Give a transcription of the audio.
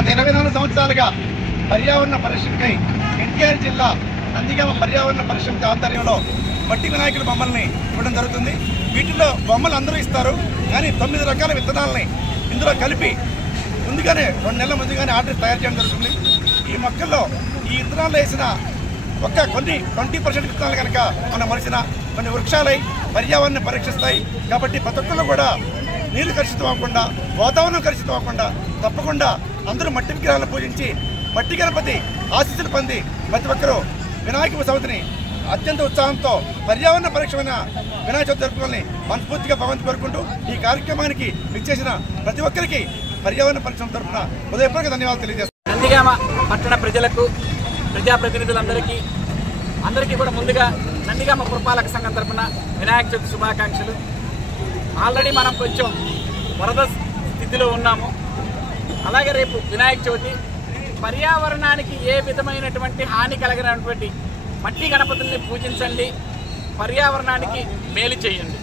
గత 24 సంవత్సరాలుగా పర్యావరణ పరిరక్షణకై ఎన్టీఆర్ జిల్లా నందిగామ పర్యావరణ పరిరక్షణ ఆధ్వర్యంలో మట్టి వినాయకుల బొమ్మల్ని ఇవ్వడం జరుగుతుంది. వీటిల్లో బొమ్మలు అందరూ ఇస్తారు, కానీ 9 రకాల విత్తనాలని ఇందులో కలిపి ముందుగానే 2 నెలల ముందుగానే ఆర్డర్ తయారు చేయడం జరుగుతుంది. ఈ మొక్కల్లో ఈ విత్తనాలు వేసిన కొన్ని 20% విత్తనాలు కనుక మనం మరిచిన కొన్ని వృక్షాలై పర్యావరణాన్ని పరీక్షిస్తాయి. కాబట్టి ప్రతి ఒక్కళ్ళు కూడా నీరు కలుషితం అవ్వకుండా, వాతావరణం కలుషితం అవ్వకుండా తప్పకుండా అందరూ మట్టి విగ్రహాలను పూజించి మట్టి గణపతి ఆశీస్సులు పొంది ప్రతి ఒక్కరూ వినాయక చవితిని అత్యంత ఉత్సాహంతో పర్యావరణ పరీక్షమైన వినాయక చవితి జరుపుకోవాలని మనస్ఫూర్తిగా భగవంతుని కోరుకుంటూ ఈ కార్యక్రమానికి విచ్చేసిన ప్రతి ఒక్కరికి పర్యావరణ పరిశ్రమ తరఫున హృదయపూర్వక ధన్యవాదాలు తెలియజేస్తాను. నందిగామ పట్టణ ప్రజలకు, ప్రజాప్రతినిధులందరికీ కూడా ముందుగా నందిగామ పురపాలక సంఘం తరఫున వినాయక చవితి శుభాకాంక్షలు. ఆల్రెడీ మనం కొంచెం వరద స్థితిలో ఉన్నాము. అలాగే రేపు వినాయక చవితి పర్యావరణానికి ఏ విధమైనటువంటి హాని కలిగినటువంటి మట్టి గణపతుల్ని పూజించండి, పర్యావరణానికి మేలు చేయండి.